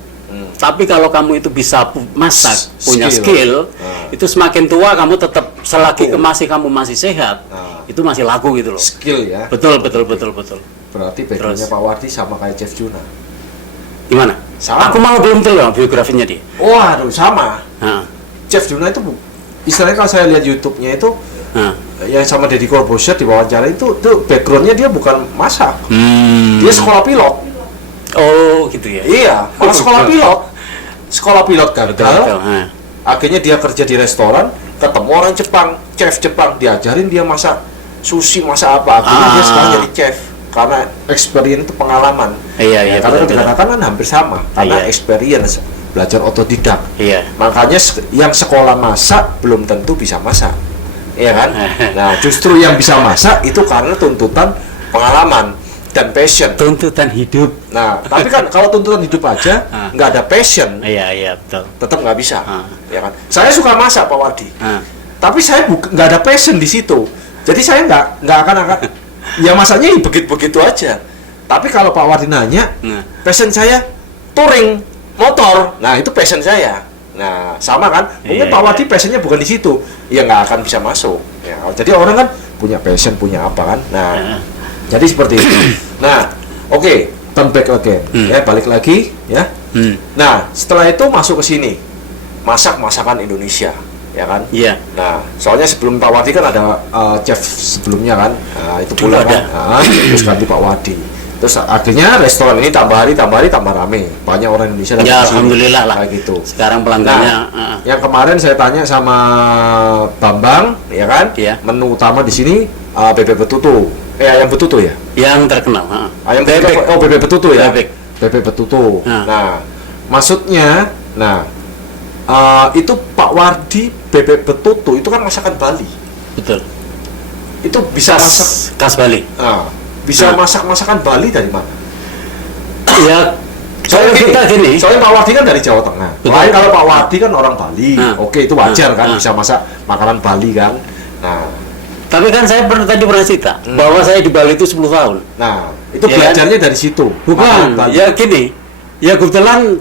Tapi kalau kamu itu bisa masak, punya skill, itu semakin tua kamu tetap selagi kamu masih sehat, itu masih laku gitu loh." Skill ya. Betul. Berarti backgroundnya Pak Wardi sama kayak Chef Juna. Gimana? Sama. Aku malah belum tahu loh biografinya dia. Waduh, sama. Nah, Chef Juna itu istilahnya kalau saya lihat YouTube-nya itu nah. yang sama Deddy Corbuzier di wawancara itu tuh backgroundnya dia bukan masak. Hmm. Dia sekolah pilot. Oh, gitu ya. Iya, malah sekolah pilot. Sekolah pilot gagal. Betul. Nah. Akhirnya dia kerja di restoran, ketemu orang Jepang, chef Jepang, diajarin dia masak sushi, masak apa. Akhirnya dia sekarang jadi chef karena experience itu pengalaman. Iya, Karena betul. dikatakan kan hampir sama, karena Iya. experience, belajar otodidak. Iya. Makanya yang sekolah masak belum tentu bisa masak. Iya kan? Nah, justru yang bisa masak itu karena tuntutan pengalaman. dan passion. Tuntutan hidup. Nah, tapi kan kalau tuntutan hidup aja nggak ada passion, Iya betul. tetap nggak bisa, ya kan? Saya suka masak Pak Wardi, Ah. tapi saya nggak ada passion di situ. Jadi saya nggak akan ya masaknya begitu aja. Tapi kalau Pak Wardi nanya, passion saya touring motor, nah itu passion saya. Nah sama kan? Mungkin Iya, Pak Wardi passionnya bukan di situ, ya nggak akan bisa masuk. Ya, jadi orang kan punya passion, punya apa kan? Nah, jadi seperti itu. Nah, oke, turn back again, ya balik lagi, ya. Nah setelah itu masuk ke sini, masakan Indonesia, ya kan? Iya. Nah, soalnya sebelum Pak Wardi kan ada chef sebelumnya kan, itu Dulu pulang ada. kan, terus ganti Pak Wardi. Terus akhirnya restoran ini tambah hari tambah rame, banyak orang Indonesia datang Ya ke sini. alhamdulillah lah. Kayak gitu. Sekarang pelanggannya. Nah, yang kemarin saya tanya sama Bambang, ya kan? Iya. Menu utama di sini bebek betutu. Ayam betutu ya? Yang terkenal. Ayam Bebek. betutu. Oh, bebek betutu ya? Bebek. Bebek betutu. Nah. Nah, maksudnya, itu Pak Wardi bebek betutu itu kan masakan Bali. Betul. Itu bisa masak, Khas Bali. bisa Nah. masak masakan Bali dari mana? Ya. Kalau kita gini. Soalnya Pak Wardi kan dari Jawa Tengah. Betul. Lain kalau Pak Wardi kan orang Bali. Nah. Oke, itu wajar kan Nah. bisa masak makanan Bali kan. Nah, Tapi kan saya tadi pernah cerita bahwa saya di Bali itu 10 tahun. nah itu Ya, belajarnya dari situ. Bukan. Makanan Bali. Ya gini. Ya kebetulan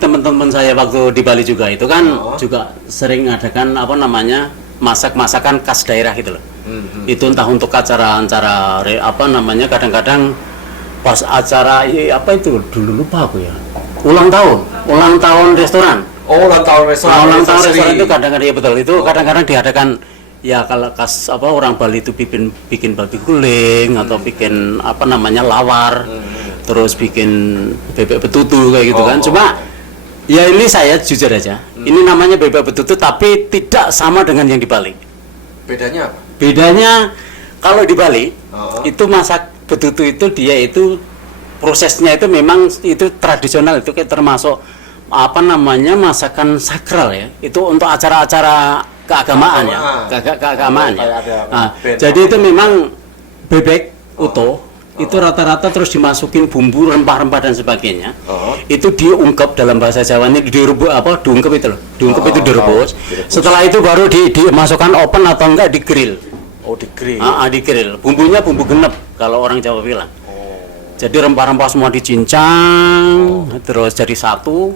teman-teman saya waktu di Bali juga itu kan juga sering adakan apa namanya masakan khas daerah gitu loh. Itu entah untuk acara-acara apa namanya kadang-kadang pas acara apa itu dulu lupa aku ya. Ulang tahun restoran. Oh, ulang tahun restoran. Ulang tahun anniversary. restoran itu kadang-kadang ya betul itu kadang-kadang diadakan ya kalau khas apa orang Bali itu bikin babi guling atau bikin apa namanya lawar. Terus bikin bebek betutu kayak gitu kan. Cuma ya ini saya jujur aja. Ini namanya bebek betutu tapi tidak sama dengan yang di Bali. Bedanya apa? Bedanya kalau di Bali itu masak betutu itu dia itu prosesnya itu memang itu tradisional itu kayak termasuk apa namanya masakan sakral ya. Itu untuk acara-acara keagamaan ya. Keagamaan ya. Nah, jadi itu memang bebek utuh itu rata-rata terus dimasukin bumbu rempah-rempah dan sebagainya. Itu diungkep dalam bahasa Jawanya direbus apa diungkep itu loh. Diungkep itu direbus. Setelah itu baru dimasukkan oven atau enggak di grill. Oh, di grill. Di grill. Bumbunya bumbu genep kalau orang Jawa bilang. Jadi rempah-rempah semua dicincang, terus jadi satu,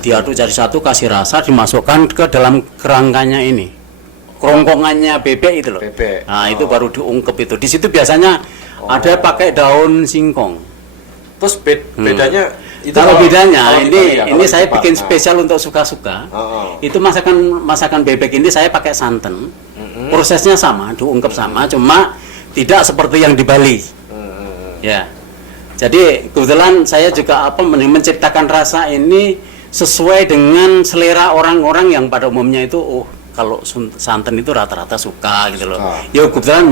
diaduk jadi satu, kasih rasa, dimasukkan ke dalam kerangkanya ini, kerongkongannya bebek itu loh. Bebek. Nah itu baru diungkep itu. Di situ biasanya ada pakai daun singkong. Terus bedanya itu Kalau bedanya kalau di ini Bali ya, kalau di saya Jepang. bikin spesial untuk suka-suka. Itu masakan bebek ini saya pakai santan. Prosesnya sama, diungkep sama, cuma tidak seperti yang di Bali. Ya. Jadi kebetulan saya juga menciptakan rasa ini sesuai dengan selera orang-orang yang pada umumnya itu kalau santan itu rata-rata suka gitu loh. Ya kebetulan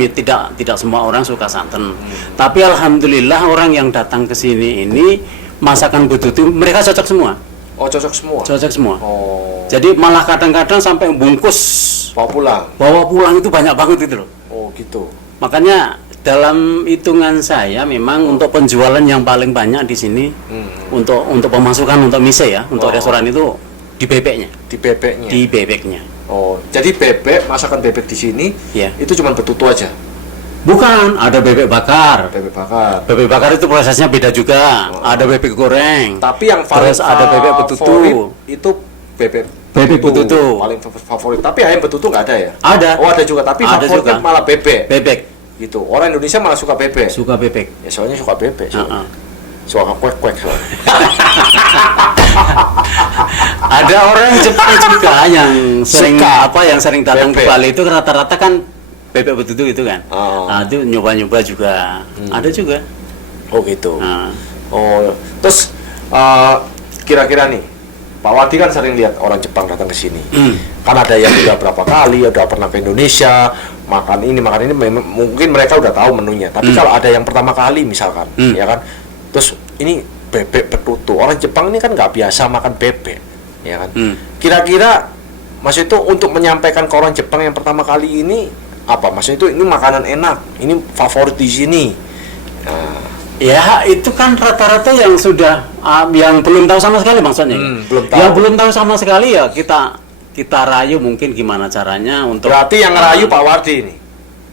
tidak semua orang suka santan. Tapi alhamdulillah orang yang datang ke sini ini masakan betutu mereka cocok semua. Oh, cocok semua. Cocok semua. Oh, Jadi malah kadang-kadang sampai bungkus bawa pulang itu banyak banget gitu loh. Oh, gitu. Makanya dalam hitungan saya memang untuk penjualan yang paling banyak di sini untuk pemasukan untuk mise ya, untuk restoran itu di bebeknya. Di bebeknya. Di bebeknya. Oh, jadi masakan bebek di sini Ya. itu cuma betutu aja. Bukan, ada bebek bakar. Bebek bakar. Bebek bakar itu prosesnya beda juga. Ada bebek goreng. Tapi yang Terus ada bebek betutu. itu bebek betutu. paling favorit. Tapi ayam betutu nggak ada ya? Ada. Oh, ada juga. Tapi Ada favoritnya juga. malah bebek. Bebek. Gitu. Orang Indonesia malah suka bebek. Suka bebek. Ya soalnya suka bebek. Soalnya. Heeh. Suka kuek-kuek soalnya. Ada orang Jepang juga yang sering Suka yang sering datang ke bebek. Bali itu rata-rata kan bebek betutu itu kan. Oh. Nah, itu nyoba-nyoba juga. Ada juga. Oh, gitu. Nah, Oh, terus kira-kira nih, Pak Wadi kan sering lihat orang Jepang datang ke sini. Kan ada yang udah berapa kali, udah pernah ke Indonesia, makan ini, mungkin mereka udah tahu menunya. Tapi kalau ada yang pertama kali misalkan, ya kan, terus ini bebek betutu. Orang Jepang ini kan nggak biasa makan bebek, ya kan. Kira-kira, maksud itu untuk menyampaikan ke orang Jepang yang pertama kali ini apa? Maksudnya itu ini makanan enak, ini favorit di sini. Nah, Ya, itu kan rata-rata yang sudah yang belum tahu sama sekali maksudnya. belum tahu. Yang belum tahu sama sekali ya kita rayu mungkin gimana caranya untuk. Berarti yang ngerayu Pak Wardi ini.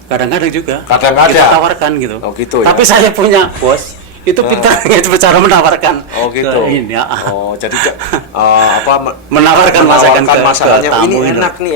Kadang-kadang juga. Kadang-kadang. Kita tawarkan gitu. Oh gitu ya. Tapi saya punya bos itu pintar itu cara menawarkan. Oh gitu. Ini, ya. Oh jadi menawarkan masakan ke masakannya tamu ini itu. enak nih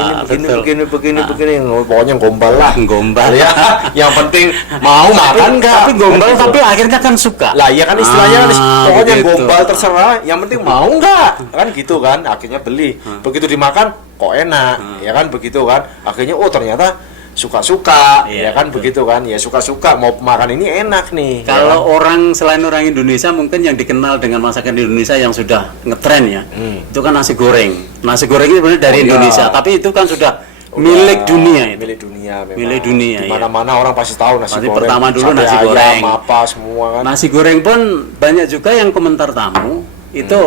ini Betul. begini oh, pokoknya gombal lah. Gombal Ya. Yang penting mau makan nggak? Tapi gombal tapi akhirnya kan suka. Lah iya kan istilahnya kan pokoknya begitu. gombal terserah, yang penting mau nggak? Kan gitu kan, akhirnya beli. Begitu dimakan kok enak, ya kan begitu kan. Akhirnya oh ternyata suka-suka, ya kan begitu kan. Ya suka-suka mau makan ini enak nih. Kalau orang selain orang Indonesia mungkin yang dikenal dengan masakan Indonesia yang sudah ngetren ya, itu kan nasi goreng. Nasi goreng itu sebenarnya dari Indonesia, tapi itu kan sudah milik dunia itu. Milik dunia memang. Milik dunia. Di mana-mana orang pasti tahu nasi Pasti goreng. pertama dulu Sate nasi ayam, goreng. apa semua kan. Nasi goreng pun banyak juga yang komentar tamu itu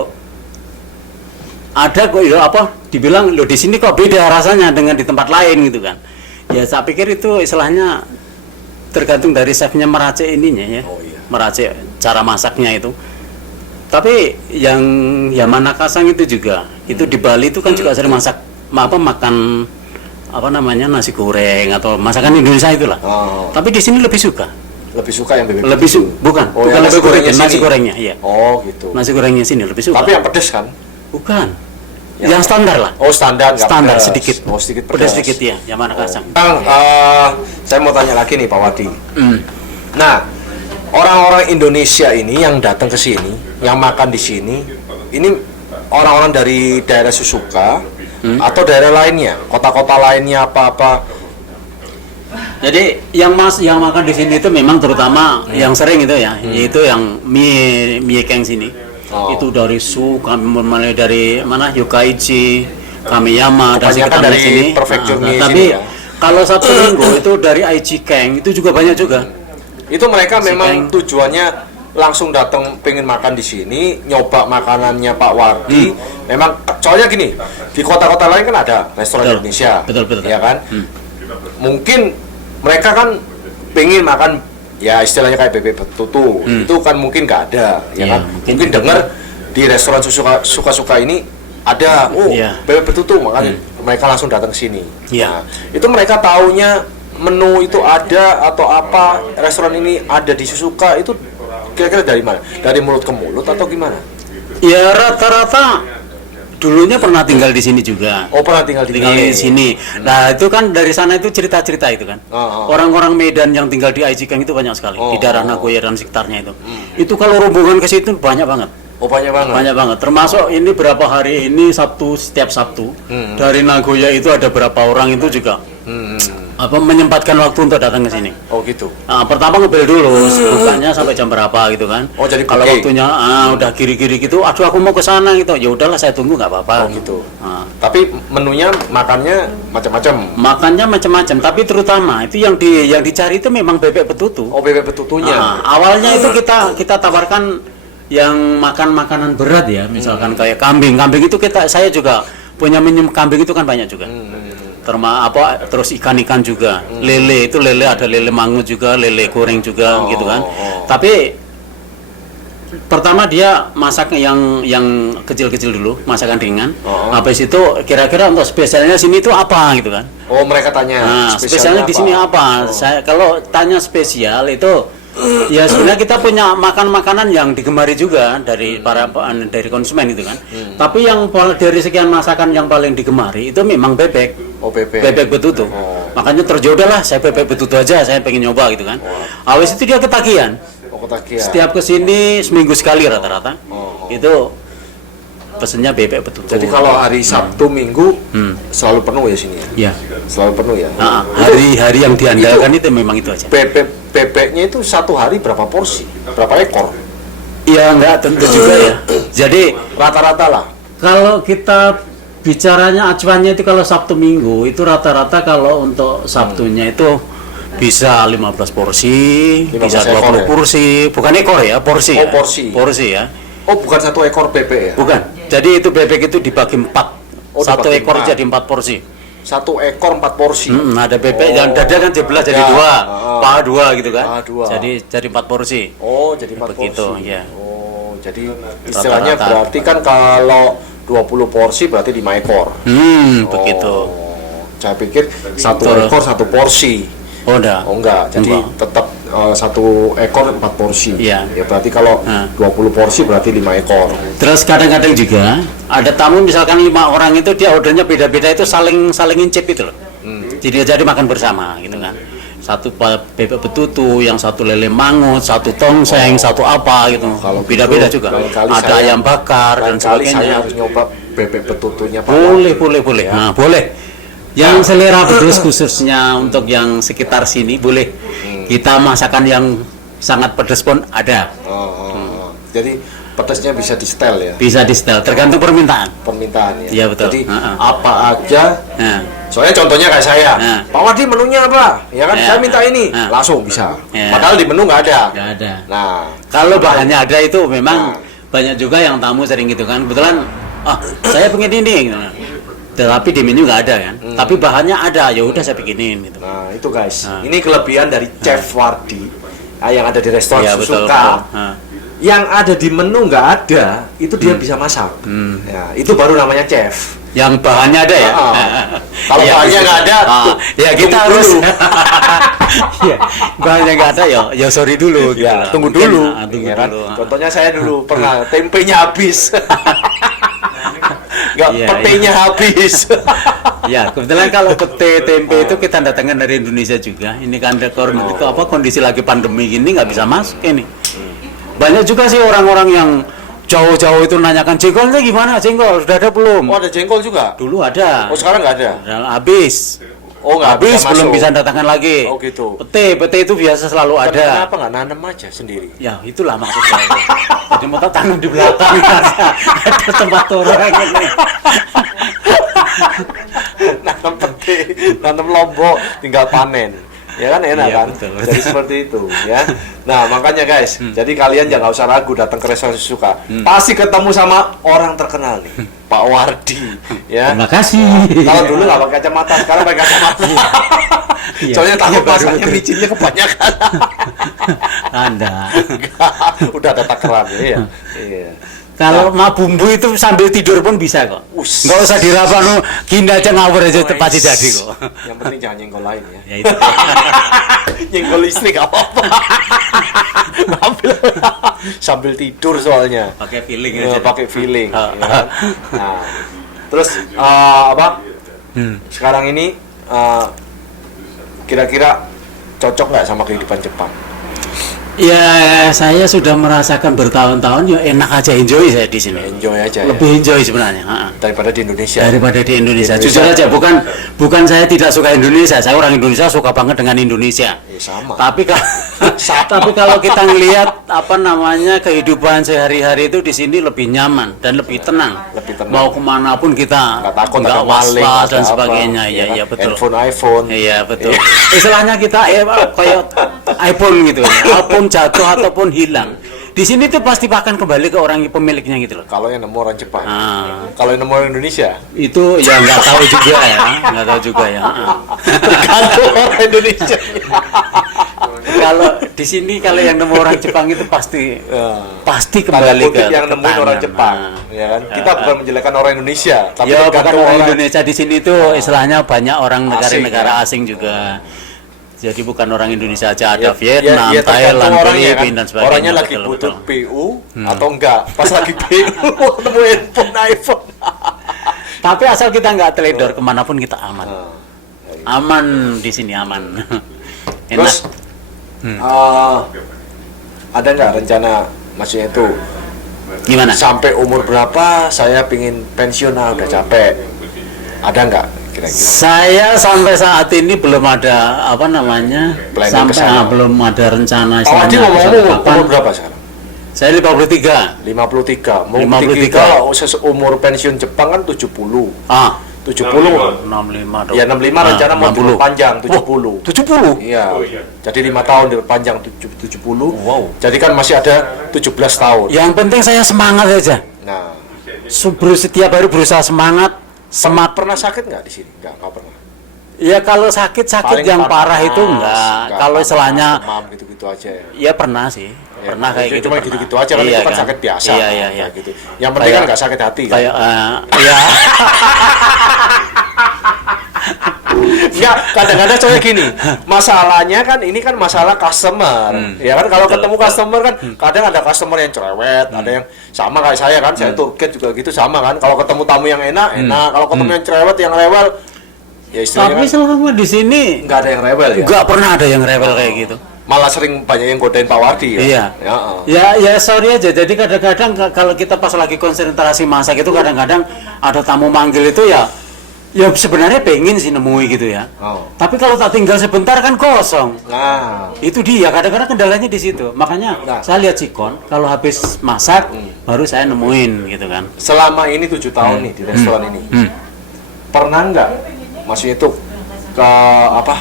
ada kok ya apa dibilang lo di sini kok beda rasanya dengan di tempat lain gitu kan. Ya saya pikir itu istilahnya tergantung dari chefnya meracik ininya ya. Oh, iya. Meracik cara masaknya itu. Tapi yang Yamanakasang itu juga itu di Bali itu kan juga sering masak makan apa namanya nasi goreng atau masakan Indonesia itulah. Oh. Tapi di sini lebih suka. Lebih suka yang bebek. Lebih bukan, Oh, bukan yang lebih goreng, nasi sini. gorengnya, iya. Oh, gitu. Nasi gorengnya sini lebih suka. Tapi yang pedes kan? Bukan. Yang standar lah. Oh, standar nggak Standar pedas. sedikit. Oh, sedikit Pedas pedas. sedikit ya, Yamanakasang. Kang, saya mau tanya lagi nih Pak Wadi. Hmm. Nah, orang-orang Indonesia ini yang datang ke sini, yang makan di sini, ini orang-orang dari daerah Susuka atau daerah lainnya, kota-kota lainnya apa-apa. Jadi yang makan di sini itu memang terutama yang sering itu ya, yaitu yang mie keng sini. Oh. Itu dari kami mulai dari mana Yokkaichi, Kamiyama dan Kebanyakan sekitar dari sini. prefektur mie tapi sini ya. kalau Sabtu Minggu itu dari Aichi Keng itu juga banyak juga. Itu mereka Si memang Keng. tujuannya langsung datang pengen makan di sini, nyoba makanannya Pak Wardi. Memang soalnya gini, di kota-kota lain kan ada restoran Betul. Indonesia. Betul. Ya kan? Mungkin mereka kan pengen makan ya istilahnya kayak bebek betutu. Itu kan mungkin nggak ada, ya Iya, kan? Mungkin dengar di restoran suka-suka ini ada Iya. bebek betutu, makanya mereka langsung datang ke sini. Iya. Nah, itu mereka taunya menu itu ada atau apa, restoran ini ada di Susuka, itu kira-kira dari mana? Dari mulut ke mulut atau gimana? Ya rata-rata dulunya pernah tinggal di sini juga. Oh, pernah tinggal di Sini. Nah, itu kan dari sana itu cerita-cerita itu kan. Oh. Orang-orang Medan yang tinggal di Aichi Keng itu banyak sekali di daerah Nagoya dan sekitarnya itu. Itu kalau rombongan ke situ banyak banget. Oh, banyak banget. Banyak banget. Termasuk ini berapa hari ini setiap Sabtu dari Nagoya itu ada berapa orang itu juga menyempatkan waktu untuk datang ke sini. Oh, gitu. Nah, pertama ngebel dulu, bukanya sampai jam berapa gitu kan. Oh, jadi kalau booking. waktunya udah kiri-kiri gitu, aduh aku mau ke sana gitu. Ya udahlah saya tunggu nggak apa-apa. Oh, gitu. Nah, Tapi menunya makannya macam-macam. makannya macam-macam, tapi terutama itu yang dicari itu memang bebek betutu. Oh, bebek betutunya. Nah, awalnya itu kita tawarkan yang makan makanan berat ya, misalkan kayak kambing. Kambing itu saya juga punya menu kambing itu kan banyak juga. Terus ikan-ikan juga. Lele itu ada lele mangut juga, lele goreng juga gitu kan. Tapi pertama dia masak yang kecil-kecil dulu, masakan ringan. Habis itu kira-kira untuk spesialnya sini itu apa gitu kan. Oh, mereka tanya. Nah, spesialnya di sini apa? Saya kalau tanya spesial itu ya sebenarnya kita punya makanan yang digemari juga dari dari konsumen itu kan. Tapi yang dari sekian masakan yang paling digemari itu memang bebek. Oh, bebek. Bebek betutu. Makanya terjodoh lah saya bebek betutu aja, saya pengen nyoba gitu kan. Awis itu dia ketagihan. Oh, ketagihan. Setiap kesini seminggu sekali rata-rata. Itu pesennya bebek betutu. Jadi kalau hari Sabtu Minggu selalu penuh ya sini ya. ya. Selalu penuh ya. Hari-hari yang diandalkan itu memang itu aja. Bebeknya itu satu hari berapa porsi? Berapa ekor? Iya enggak tentu juga ya. Jadi Rata-rata lah. kalau kita bicaranya acuannya itu kalau Sabtu Minggu itu rata-rata kalau untuk Sabtunya itu bisa 15 porsi, 15 bisa 20 ekor ya? porsi, bukan ekor ya, porsi. Oh, ya. porsi. Porsi ya. Oh, bukan satu ekor bebek ya? Bukan. Jadi itu bebek itu dibagi 4. Oh, Satu dibagi ekor 4. jadi 4 porsi. 1 ekor 4 porsi. Ada bebek yang dada kan jebelah jadi Ya. 2, paha 2 gitu kan. Paha 2. Jadi 4 porsi. Oh, jadi 4 Begitu, porsi. ya. Oh, jadi istilahnya Rata-rata. berarti kan kalau 20 porsi berarti 5 ekor. Begitu. Oh, saya pikir 1 Betul. ekor 1 porsi. Oh, enggak. Oh enggak, jadi Enggak. tetap 1 ekor 4 porsi. Iya. Ya berarti kalau 20 porsi berarti 5 ekor. Terus kadang-kadang juga ada tamu misalkan 5 orang itu dia ordernya beda-beda itu saling incip itu loh. Jadi makan bersama gitu kan. Satu bebek betutu, yang satu lele mangut, satu tongseng, satu apa gitu. Kalau Beda-beda gitu, juga. lain kali Ada saya- ayam bakar dan Lain kali saya sebagainya. harus nyoba bebek betutunya Pak. Boleh. Nah, boleh. Yang selera pedas khususnya untuk yang sekitar sini boleh. Kita masakan yang sangat pedas pun ada. Jadi pedasnya bisa di setel ya, Bisa di setel tergantung permintaan. permintaan ya. Iya, betul. Jadi Heeh. apa aja. Nah, Soalnya contohnya kayak saya, Pak Wadi menunya apa? Ya kan, Ya. saya minta ini, Nah. langsung bisa. Ya. Padahal di menu nggak ada. nggak ada. Nah, Kalau bahannya ada itu memang banyak juga yang tamu sering gitu kan. Kebetulan, saya pengen ini gitu. Tetapi di menu nggak ada kan. Tapi bahannya ada, ya udah saya bikinin gitu. nah itu guys, Nah. ini kelebihan dari Chef Wardi yang ada di restoran Iya, betul, Susuka. betul. Nah. Yang ada di menu nggak ada, itu dia bisa masak. Ya, itu baru namanya chef. Yang bahannya ada ya. Kalau Iya, bahannya bisa. nggak ada, Ya kita tunggu harus. dulu. Iya, bahannya nggak ada ya sorry dulu. gitu Ya, lah. tunggu Mungkin, dulu. tunggu Ya kan? dulu. Contohnya saya dulu pernah tempenya habis. Nggak, Iya, petenya habis. Ya, kebetulan kalau pete tempe itu kita datangkan dari Indonesia juga. Ini kan kondisi lagi pandemi gini nggak bisa masuk ini. Banyak juga sih orang-orang yang jauh-jauh itu nanyakan jengkolnya gimana, jengkol sudah ada belum? Oh, ada jengkol juga? Dulu ada. Oh, sekarang nggak ada? Dan habis. Oh, nggak Habis bisa belum masuk. bisa datangkan lagi. Oh, gitu. Pete itu biasa selalu ada. Kenapa nggak nanam aja sendiri? Ya itulah maksud saya. Jadi mau tanam di belakang ada tempat orang ini. Nanam pete, nanam lombok, tinggal panen. Ya kan enak Iya, kan? betul. Jadi seperti itu ya. Nah, makanya guys, jadi kalian jangan usah ragu datang ke restoran Susuka. Pasti ketemu sama orang terkenal nih, Pak Wardi ya. Terima kasih. Kalau dulu nggak pakai kacamata, sekarang pakai kacamata. Iya. Soalnya takut Iya, baru masaknya betul. micinnya kebanyakan. Anda. Udah ada takaran ya. Iya. Kalau mau bumbu itu sambil tidur pun bisa kok. Us. Nggak usah dirapanu, gini aja ngawur aja pasti jadi kok. Yang penting jangan nyenggol lain ya. Ya itu. Nyenggol istri gak apa-apa. Ngambil sambil tidur soalnya. Pakai feeling Ya, aja. pakai feeling. Ah. ya kan? Nah, terus apa? Sekarang ini kira-kira cocok nggak sama kehidupan Jepang? Ya, saya sudah merasakan bertahun-tahun ya enak aja enjoy saya di sini. Enjoy aja ya. Lebih enjoy sebenarnya. Daripada di Indonesia. Daripada di Indonesia. Di Jujur Indonesia. aja, bukan saya tidak suka Indonesia. Saya orang Indonesia suka banget dengan Indonesia. Ya, sama. Tapi kalau Sama. tapi kalau kita ngelihat apa namanya kehidupan sehari-hari itu di sini lebih nyaman dan lebih tenang. Lebih tenang. Mau kemanapun kita Nggak takut nggak ada maling, was-was dan ada apa, sebagainya. ya kan? Iya betul. iPhone. Iya betul. Istilahnya kita kayak iPhone gitu. iPhone jatuh ataupun hilang. Di sini tuh pasti akan kembali ke orang pemiliknya gitu loh. Kalau yang nemu orang Jepang. Ah. Kalau yang nemu orang Indonesia. Itu ya nggak tahu juga ya, nggak tahu juga ya. Tergantung orang Indonesia. Kalau di sini kalau yang nemu orang Jepang itu pasti pasti Tanda kembali ke kutip yang nemuin tangan. orang Jepang, Nah. ya kan? Kita bukan menjelekkan orang Indonesia, tapi Ya bukan tergantung orang Indonesia di sini tuh istilahnya banyak orang Asing, negara-negara ya. asing juga. Jadi bukan orang Indonesia aja, Ya, ada Vietnam, ya, tergantung Thailand, orangnya, kan? Filipina dan sebagainya. Orangnya lagi Betul, butuh betul. PU atau enggak? Pas lagi PU nemu handphone iPhone. Tapi asal kita nggak teledor kemanapun kita aman. Aman di sini aman. Enak. Terus ada nggak rencana, maksudnya itu Gimana? sampai umur berapa saya pingin pensiun, udah capek? Ada nggak kira-kira? Saya sampai saat ini belum ada apa namanya, Planning sampai kesana. belum ada rencana. Pak Wadi istilahnya ngomong kapan. umur berapa sekarang? Saya 53. 53. Mau 53. kalau umur pensiun Jepang kan 70. Ah, 70. 65 dong. Ya 65 rencana mau 60. diperpanjang 70. 70. Iya. Jadi 5 tahun diperpanjang 70. Wow. Jadi kan masih ada 17 tahun. Yang penting saya semangat aja. Nah, Setiap hari berusaha semangat Pernah sakit nggak di sini? Nggak pernah. Ya kalau sakit-sakit Paling yang parah panas, itu enggak. Kalau panas, istilahnya demam gitu-gitu aja ya. ya pernah sih. Ya, Pernah kayak gitu. Cuma Pernah. gitu-gitu aja kan, Iya itu kan sakit biasa. Iya, iya, iya. Kayak gitu. Yang penting kan Kayak- nggak sakit hati kan. Kayak ya Enggak, kadang-kadang soalnya gini, masalahnya kan ini kan masalah customer. Ya kan kalau Betul, ketemu betul. customer kan kadang ada customer yang cerewet, ada yang sama kayak saya kan, saya tour guide juga gitu sama kan. Kalau ketemu tamu yang enak, enak. Kalau ketemu yang cerewet, yang rewel, ya istilahnya tapi kan selama di sini nggak ada yang rewel ya. enggak pernah ada yang rebel kayak gitu. Malah sering banyak yang godain Pak Wardi ya. Iya. Ya, Ya sorry aja. Jadi kadang-kadang kalau kita pas lagi konsentrasi masak itu kadang-kadang ada tamu manggil itu ya sebenarnya pengen sih nemui gitu ya. Oh. Tapi kalau tak tinggal sebentar kan kosong. Nah, Itu dia kadang-kadang kendalanya di situ. Makanya Nah. saya lihat sikon kalau habis masak baru saya nemuin gitu kan. selama ini 7 tahun nih di restoran ini, pernah nggak, maksudnya itu ke apa?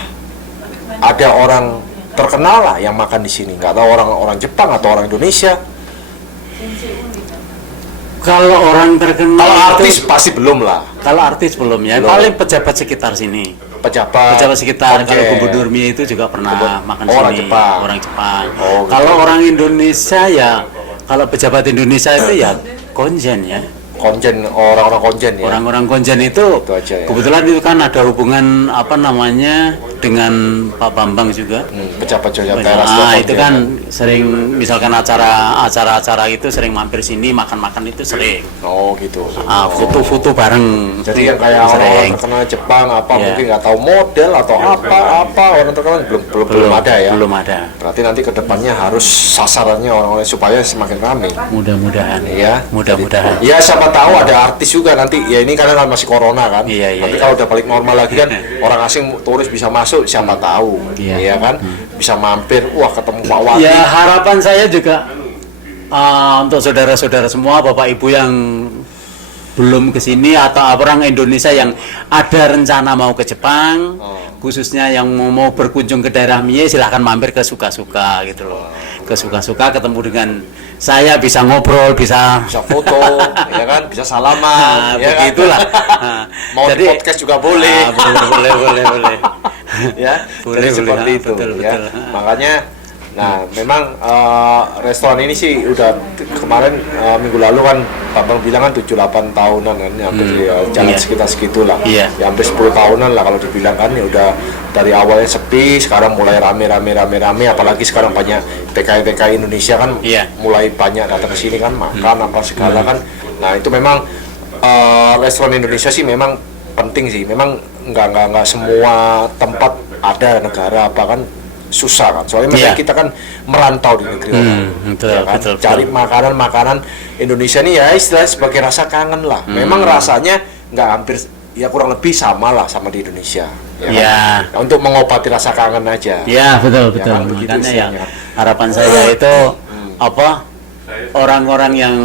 Ada orang terkenal lah yang makan di sini, nggak tahu orang Jepang atau orang Indonesia. Kalau orang terkenal Kalau itu- artis pasti belum lah, kalau artis belum ya. Belum. Paling pejabat sekitar sini. pejabat, Pejabat sekitar, konjen. kalau gubernur Mie itu juga pernah makan di orang sini. Jepang. Orang Jepang. Oh, gitu. Kalau orang Indonesia ya, kalau pejabat Indonesia itu ya konjen ya. konjen, orang-orang konjen ya. Orang-orang konjen itu Itu aja ya. kebetulan itu kan ada hubungan apa namanya dengan Pak Bambang juga. Pejabat-pejabat teras ya, Ah, itu konjen. kan sering misalkan acara-acara itu sering mampir sini makan-makan itu sering. Oh gitu. Ah, foto-foto bareng. Jadi yang kayak orang-orang sering. terkenal Jepang apa Iya. mungkin nggak tahu model atau apa orang terkenal belum ada ya. Belum ada. Berarti nanti kedepannya harus sasarannya orang-orang supaya semakin ramai. Mudah-mudahan. Iya. Mudah-mudahan. Ya siapa tahu ada artis juga nanti. Ya ini karena kan masih corona kan. Iya, iya, Nanti iya. kalau udah balik normal lagi kan orang asing turis bisa masuk siapa tahu. Iya. Iya kan. Bisa mampir. Wah ketemu Pak Wati. Ya harapan saya juga untuk saudara-saudara semua, bapak ibu yang belum ke sini atau orang Indonesia yang ada rencana mau ke Jepang, khususnya yang mau berkunjung ke daerah Mie, silahkan mampir ke Suka-Suka gitu loh. Ke Suka-Suka ketemu dengan saya, bisa ngobrol, bisa Bisa foto, ya kan, bisa salaman, ya kan? begitulah. Nah, Mau di podcast juga boleh. boleh. Ya, Boleh, jadi seperti boleh. itu Betul, ya. betul. Makanya, nah memang restoran ini sih udah kemarin minggu lalu kan Bambang bilang kan 7-8 tahunan kan, hampir ya, jalan Iya. sekitar segitulah. Iya. Ya, hampir 10 tahunan lah kalau dibilang kan, ya udah dari awalnya sepi, sekarang mulai rame, apalagi sekarang banyak TKI Indonesia kan, Iya. mulai banyak datang ke sini kan, makan apa segala kan. Nah itu memang restoran Indonesia sih memang penting sih, memang nggak semua tempat ada negara apa kan susah kan, soalnya Iya. kita kan merantau di negeri orang, betul, ya kan? betul. Cari makanan Indonesia nih ya istilah sebagai rasa kangen lah. Memang rasanya nggak hampir, ya kurang lebih sama lah sama di Indonesia, ya kan? Ya. Nah, untuk mengobati rasa kangen aja. Ya betul. kan, begitu Makanya ya isinya. harapan saya itu apa, orang-orang yang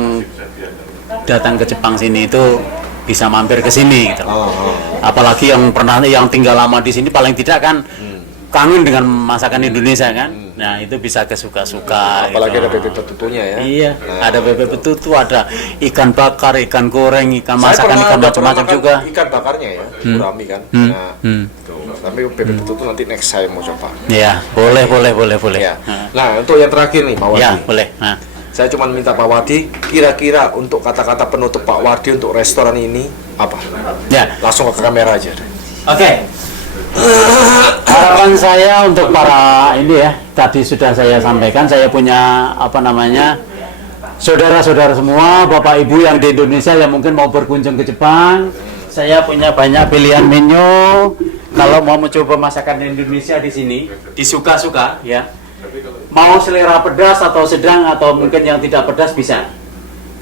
datang ke Jepang sini itu bisa mampir ke sini gitu. Apalagi yang tinggal lama di sini paling tidak kan kangen dengan masakan Indonesia kan. Nah itu bisa ke Suka-Suka. Apalagi gitu. ada bebek betutunya ya. Iya, Nah. ada bebek betutu, ada ikan bakar, ikan goreng, ikan Saya masakan, pernah- ikan udah macam-macam pernah juga. makan ikan bakarnya ya, gurami kan. Nah, tuh. Tapi bebek betutu nanti next saya mau coba. Ya, boleh. Ya. Nah, Nah, untuk yang terakhir nih Pak Wadi. ya, boleh. Nah, Saya cuma minta Pak Wadi, kira-kira untuk kata-kata penutup Pak Wadi untuk restoran ini apa? ya. Langsung ke kamera aja. Oke. Harapan saya untuk para ini ya, tadi sudah saya sampaikan, saya punya apa namanya, saudara-saudara semua, bapak ibu yang di Indonesia yang mungkin mau berkunjung ke Jepang, saya punya banyak pilihan menu. Kalau mau mencoba masakan Indonesia di sini, di Suka-Suka ya, mau selera pedas atau sedang atau mungkin yang tidak pedas bisa.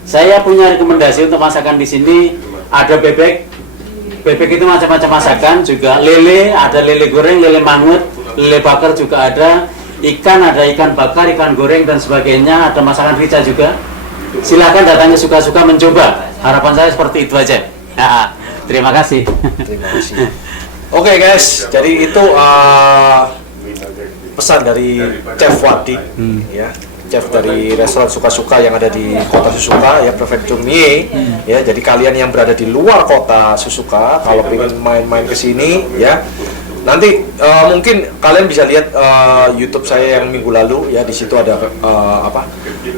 Saya punya rekomendasi untuk masakan di sini, ada bebek. Bebek itu macam-macam masakan, juga lele, ada lele goreng, lele mangut, lele bakar juga ada, ikan, ada ikan bakar, ikan goreng dan sebagainya, ada masakan rica juga. Silakan datang ke Suka-Suka mencoba. Harapan saya seperti itu aja. Nah, terima kasih. Terima kasih. Oke guys, jadi itu pesan dari Chef Wadi ya. chef dari restoran Suka-Suka yang ada di kota Susuka ya, Prefektur Mie ya. Jadi kalian yang berada di luar kota Susuka kalau pengen main-main ke sini ya, nanti mungkin kalian bisa lihat YouTube saya yang minggu lalu ya, di situ ada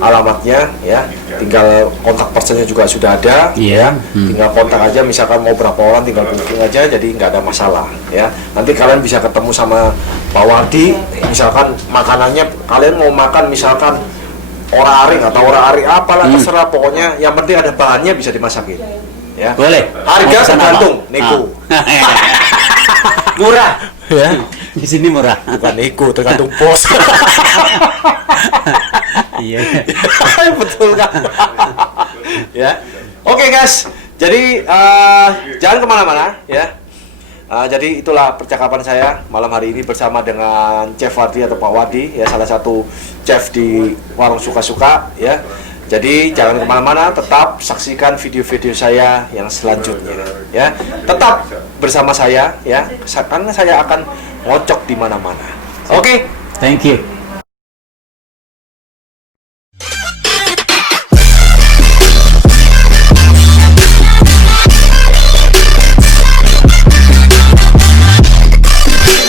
alamatnya ya, tinggal kontak personnya juga sudah ada ya, tinggal kontak aja, misalkan mau berapa orang tinggal booking aja, jadi nggak ada masalah ya. Nanti kalian bisa ketemu sama Pak Wadi, misalkan makanannya kalian mau makan misalkan ora-aring atau ora-ari apalah terserah, pokoknya yang penting ada bahannya bisa dimasakin ya. Boleh. Harga tergantung nego. Murah ya, Di sini murah. bukan nego, tergantung bos. Iya. Betul kan? Ya. Oke guys, jadi jangan kemana-mana ya. Jadi itulah percakapan saya malam hari ini bersama dengan Chef Wadi atau Pak Wadi ya, salah satu chef di warung Suka-Suka ya. Jadi jangan kemana-mana, tetap saksikan video-video saya yang selanjutnya ya. Tetap bersama saya ya, karena saya akan ngocok di mana-mana. Oke. Thank you.